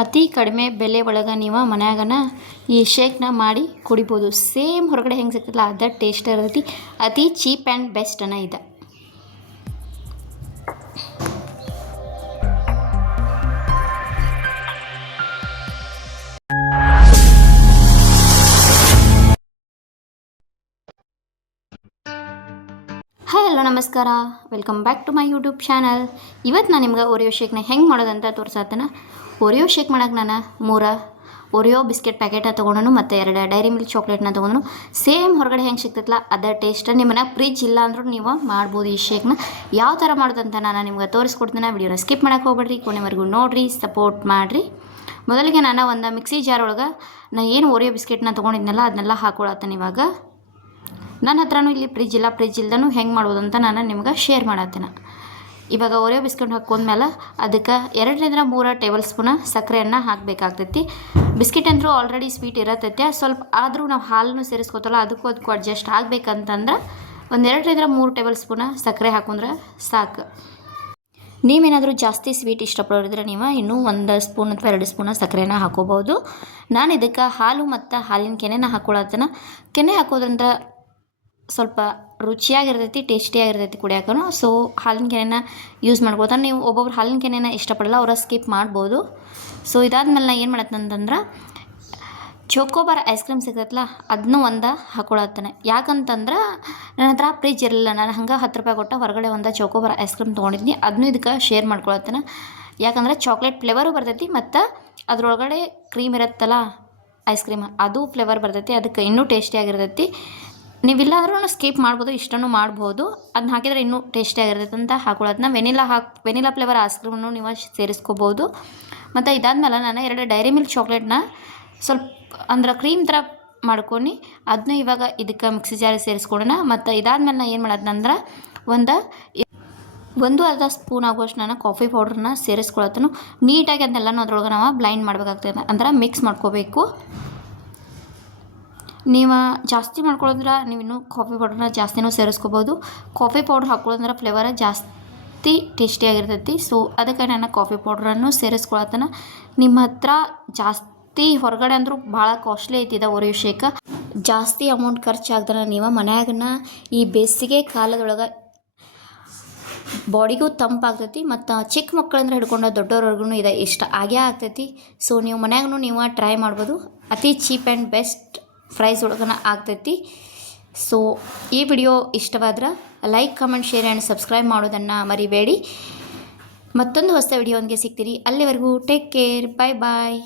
ಅತಿ ಕಡಿಮೆ ಬೆಲೆ ಒಳಗೆ ನೀವು ಮನ್ಯಾಗನ ಈ ಶೇಕ್ನ ಮಾಡಿ ಕುಡಿಬೋದು. ಸೇಮ್ ಹೊರಗಡೆ ಹೆಂಗೆ ಸಿಗ್ತದಲ್ಲ ಅದ ಟೇಸ್ಟ್ ಇರ್ತೈತಿ. ಅತಿ ಚೀಪ್ ಆ್ಯಂಡ್ ಬೆಸ್ಟ್ ಅನ್ನ ಇದೆ. ಹಾಯ್ ಹಲೋ ನಮಸ್ಕಾರ. Welcome back to my YouTube channel ಇವತ್ತು ನಾನು ನಿಮ್ಗೆ ಓರಿಯೋ ಶೇಕ್ನ ಹೆಂಗೆ ಮಾಡೋದಂತ ತೋರ್ಸತ್ತನ ಓರಿಯೋ ಶೇಕ್ ಮಾಡಕ್ಕೆ ನಾನು ಮೂರ ಒರಿಯೋ ಬಿಸ್ಕೆಟ್ ಪ್ಯಾಕೆಟ ತೊಗೊಂಡು ಮತ್ತು ಎರಡು ಡೈರಿ ಮಿಲ್ಕ್ ಚಾಕ್ಲೇಟ್ನ ತೊಗೊಂಡು ಸೇಮ್ ಹೊರಗಡೆ ಹೆಂಗೆ ಸಿಗ್ತೈತಲ್ಲ ಅದ ಟೇಸ್ಟ್ ನಿಮ್ಮ ಮನ್ಯಾಗ ಫ್ರಿಜ್ ಇಲ್ಲ ಅಂದ್ರೂ ನೀವು ಮಾಡ್ಬೋದು ಈ ಶೇಕ್ನ ಯಾವ ಥರ ಮಾಡೋದಂತ ನಾನು ನಿಮ್ಗೆ ತೋರಿಸ್ಕೊಡ್ತೀನಿ. ವಿಡಿಯೋನ ಸ್ಕಿಪ್ ಮಾಡೋಕೆ ಹೋಗ್ಬೇಡ್ರಿ. ಕೊನೆವರೆಗೂ ನೋಡಿರಿ ಸಪೋರ್ಟ್ ಮಾಡಿರಿ. ಮೊದಲಿಗೆ ನಾನು ಒಂದು ಮಿಕ್ಸಿ ಜಾರ್ ಒಳಗೆ ನಾ ಏನು ಓರಿಯೋ ಬಿಸ್ಕೆಟ್ನ ತೊಗೊಂಡಿದ್ನಲ್ಲ, ಅದನ್ನೆಲ್ಲ ಹಾಕೊಳತ್ತೇನೆ ಇವಾಗ. ನನ್ನ ಹತ್ರನೂ ಇಲ್ಲಿ ಫ್ರಿಜ್ ಇಲ್ಲ ಫ್ರಿಜ್ ಇಲ್ದನೂ ಹೆಂಗೆ ಮಾಡ್ಬೋದು ಅಂತ ನಾನು ನಿಮ್ಗೆ ಶೇರ್ ಮಾಡತ್ತೀನಿ ಇವಾಗ ಒರೆಯೋ ಬಿಸ್ಕೆಟ್ ಹಾಕೊಂಡ್ಮೇಲೆ ಅದಕ್ಕೆ ಎರಡರಿಂದ ಮೂರು ಟೇಬಲ್ ಸ್ಪೂನ ಸಕ್ಕರೆಯನ್ನು ಹಾಕಬೇಕಾಗ್ತೈತಿ. ಬಿಸ್ಕೆಟ್ ಅಂದರೂ ಆಲ್ರೆಡಿ ಸ್ವೀಟ್ ಇರತ್ತೈತೆ ಸ್ವಲ್ಪ ಆದರೂ ನಾವು ಹಾಲನ್ನು ಸೇರಿಸ್ಕೋತಲ್ಲ, ಅದಕ್ಕೂ ಅದಕ್ಕೂ ಅಡ್ಜಸ್ಟ್ ಆಗಬೇಕಂತಂದ್ರೆ ಒಂದು ಎರಡರಿಂದ ಮೂರು ಟೇಬಲ್ ಸ್ಪೂನ ಸಕ್ಕರೆ ಹಾಕೊಂಡ್ರೆ ಸಾಕು. ನೀವೇನಾದರೂ ಜಾಸ್ತಿ ಸ್ವೀಟ್ ಇಷ್ಟಪಡೋರಿದ್ರೆ ನೀವು ಇನ್ನೂ ಒಂದು ಸ್ಪೂನ್ ಅಥವಾ ಎರಡು ಸ್ಪೂನ ಸಕ್ಕರೆನ ಹಾಕೋಬೋದು ನಾನು ಇದಕ್ಕೆ ಹಾಲು ಮತ್ತು ಹಾಲಿನ ಕೆನೆನ ಹಾಕ್ಕೊಳತ್ತನ ಕೆನೆ ಹಾಕೋದ್ರಿಂದ ಸ್ವಲ್ಪ ರುಚಿಯಾಗಿರ್ತೈತಿ, ಟೇಸ್ಟಿಯಾಗಿರ್ತೈತಿ ಕುಡಿಯೋಕ್ಕೂ ಸೊ ಹಾಲಿನ ಕೆನೆನ ಯೂಸ್ ಮಾಡ್ಬೋದು ನೀವು ಒಬ್ಬೊಬ್ರು ಹಾಲಿನ ಕೆನೆನ ಇಷ್ಟಪಡಲ್ಲ, ಅವರ ಸ್ಕಿಪ್ ಮಾಡ್ಬೋದು. ಸೊ ಇದಾದ್ಮೇಲೆ ನಾ ಏನು ಮಾಡತ್ತಂತಂದ್ರೆ ಚೋಕೋಬಾರ್ ಐಸ್ ಕ್ರೀಮ್ ಸಿಗತ್ತಲ್ಲ ಅದನ್ನೂ ಒಂದು ಹಾಕೊಳತ್ತಾನೆ. ಯಾಕಂತಂದ್ರೆ ನನ್ನ ಹತ್ರ ಫ್ರಿಜ್ ಇರಲಿಲ್ಲ, ನಾನು ಹಂಗೆ ಹತ್ತು ರೂಪಾಯಿ ಕೊಟ್ಟು ಹೊರಗಡೆ ಒಂದು ಚೋಕೋಬಾರ್ ಐಸ್ ಕ್ರೀಮ್ ತೊಗೊಂಡಿದ್ನಿ. ಅದನ್ನೂ ಇದಕ್ಕೆ ಶೇರ್ ಮಾಡ್ಕೊಳತ್ತಾನೆ. ಯಾಕಂದ್ರೆ ಚಾಕ್ಲೇಟ್ ಫ್ಲೇವರು ಬರ್ತೈತಿ, ಮತ್ತು ಅದರೊಳಗಡೆ ಕ್ರೀಮ್ ಇರುತ್ತಲ್ಲ ಐಸ್ ಕ್ರೀಮ್ ಅದು ಫ್ಲೇವರ್ ಬರ್ತೈತಿ, ಅದಕ್ಕೆ ಇನ್ನೂ ಟೇಸ್ಟಿಯಾಗಿರ್ತೈತಿ ನೀವಿಲ್ಲ ಅಂದ್ರೂ ಸ್ಕಿಪ್ ಮಾಡ್ಬೋದು, ಇಷ್ಟನ್ನು ಮಾಡ್ಬೋದು. ಅದನ್ನ ಹಾಕಿದರೆ ಇನ್ನೂ ಟೇಸ್ಟಿಯಾಗಿರುತ್ತೆ ಅಂತ ಹಾಕೊಳ್ಳೋದನ್ನ ವೆನಿಲಾ ಹಾಕಿ ವೆನಿಲಾ ಫ್ಲೇವರ್ ಐಸ್ ಕ್ರೀಮನ್ನು ನೀವು ಸೇರಿಸ್ಕೋಬೋದು. ಮತ್ತು ಇದಾದ್ಮೇಲೆ ನಾನು ಎರಡು ಡೈರಿ ಮಿಲ್ಕ್ ಚಾಕ್ಲೇಟ್ನ ಸ್ವಲ್ಪ, ಅಂದ್ರೆ ಕ್ರೀಮ್ ಥರ ಮಾಡ್ಕೊಂಡು ಅದನ್ನ ಇವಾಗ ಇದಕ್ಕೆ ಮಿಕ್ಸಿ ಜಾರಿ ಸೇರಿಸ್ಕೊಡೋಣ. ಮತ್ತು ಇದಾದ್ಮೇಲೆ ನಾನು ಏನು ಮಾಡೋದಂದ್ರೆ ಒಂದು ಒಂದು ಅರ್ಧ ಸ್ಪೂನ್ ಆಗುವಷ್ಟು ನಾನು ಕಾಫಿ ಪೌಡ್ರನ್ನ ಸೇರಿಸ್ಕೊಳತ್ತನು ನೀಟಾಗಿ ಅದನ್ನೆಲ್ಲನೂ ಅದ್ರೊಳಗೆ ನಾವು ಬ್ಲೈಂಡ್ ಮಾಡಬೇಕಾಗ್ತದೆ. ಅಂದ್ರೆ ಮಿಕ್ಸ್ ಮಾಡ್ಕೋಬೇಕು. ನೀವು ಜಾಸ್ತಿ ಮಾಡ್ಕೊಳ್ಳೋದ್ರೆ ನೀವು ಇನ್ನೂ ಕಾಫಿ ಪೌಡ್ರನ್ನ ಜಾಸ್ತಿನೂ ಸೇರಿಸ್ಕೋಬೋದು. ಕಾಫಿ ಪೌಡ್ರ್ ಹಾಕೊಳ್ಳೋದ್ರೆ ಫ್ಲೇವರ ಜಾಸ್ತಿ ಟೇಸ್ಟಿಯಾಗಿರ್ತೈತಿ ಸೊ ಅದಕ್ಕೆ ನಾನು ಕಾಫಿ ಪೌಡ್ರನ್ನು ಸೇರಿಸ್ಕೊಳತ್ತನ. ನಿಮ್ಮ ಹತ್ರ ಜಾಸ್ತಿ ಹೊರಗಡೆ ಅಂದರೂ ಭಾಳ ಕಾಸ್ಟ್ಲಿ ಐತಿದೆ ಒರಿಯೋ ಶೇಕ ಜಾಸ್ತಿ ಅಮೌಂಟ್ ಖರ್ಚಾಗ್ದನ ನೀವು ಮನ್ಯಾಗನ ಈ ಬೇಸಿಗೆ ಕಾಲದೊಳಗೆ ಬಾಡಿಗೂ ತಂಪಾಗ್ತೈತಿ ಮತ್ತು ಚಿಕ್ಕ ಮಕ್ಕಳಂದ್ರೆ ಹಿಡ್ಕೊಂಡು ದೊಡ್ಡವ್ರವ್ರಿಗೂ ಇದೆ ಇಷ್ಟ ಆಗೇ ಆಗ್ತೈತಿ. ಸೊ ನೀವು ಮನ್ಯಾಗೂ ನೀವು ಟ್ರೈ ಮಾಡ್ಬೋದು. ಅತಿ ಚೀಪ್ ಆ್ಯಂಡ್ ಬೆಸ್ಟ್ ಪ್ರೈಸ್ ಒಳಗನ ಆಗ್ತೈತಿ. ಸೊ ಈ video ಇಷ್ಟವಾದ್ರೆ like comment share and subscribe ಮಾಡೋದನ್ನು ಮರಿಬೇಡಿ. ಮತ್ತೊಂದು ಹೊಸ ವಿಡಿಯೋನಿಗೆ ಸಿಗ್ತೀರಿ. ಅಲ್ಲಿವರೆಗೂ ಟೇಕ್ ಕೇರ್ ಬಾಯ್ ಬಾಯ್